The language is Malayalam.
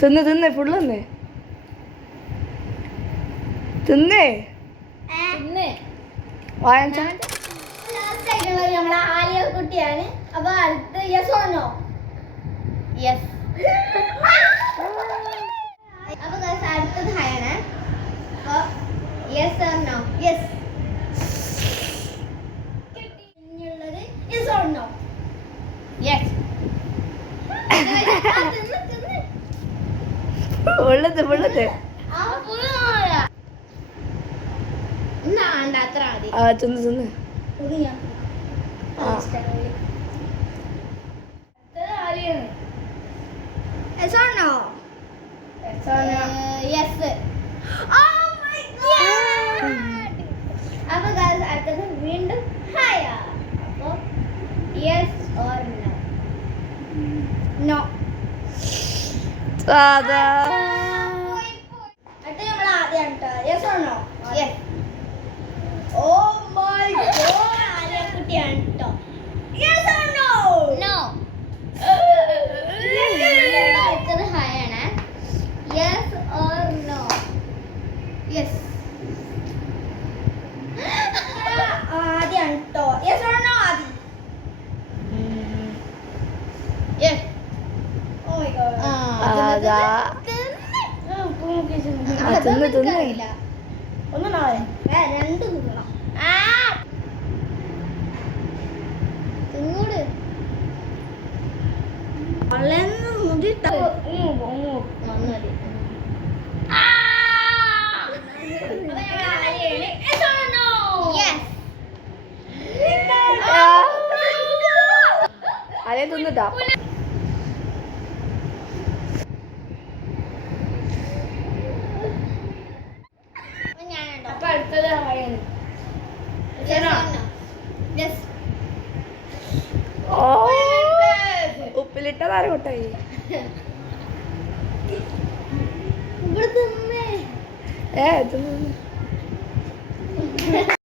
തിന്ന് തിന്ന് ഫുള്ള് തിന്ന് തിന്ന് വാങ്ങിച്ച നമ്മളെ ആലിയ കുട്ടിയാണ്. അപ്പൊ അടുത്ത് യെസ് ഓർ നോ? യെസ്. അപ്പൊ അടുത്തത് ഹായാണ്. അപ്പൊ യെസ് ഓർ നോ? യെസ്. ഇനിയുള്ളത് യെസ് ഓർ നോ? യെസ്. വെള്ളത്ത് വെള്ളത്ത് അത്ര മതി. ആ തിന്ന് തിന്ന് Yes or no? Yes or no? Yes. Oh my god! അപ്പോൾ guys അടുത്തത് വീണ്ടും ഹായ. അപ്പോൾ yes or no? No. സാധാ അടുത്ത നമ്മൾ ആദ്യം ട്ടോ. Yes or no? Yes. Oh my god! Arya കുട്ടിയാണ് ട്ടോ. Yes or no? No. അടുത്തത് ഹായാണ്. Yes or no? Yes. ആദ്യം ട്ടോ. Yes or no ആദ്യം? Yes. Oh my god. സാധാ തിന്ന് തിന്ന് ഒന്ന് രണ്ട് തിന്നണം. തിന്നൂട് വളർന്ന് മുതിട്ട നന്നായി. അതേ തിന്നിട്ടാ അപ്പൊ അടുത്തത് ഉപ്പിലിട്ടതാരെ കൊട്ടായി ഇവിടെ തിന്നേ തിന്ന്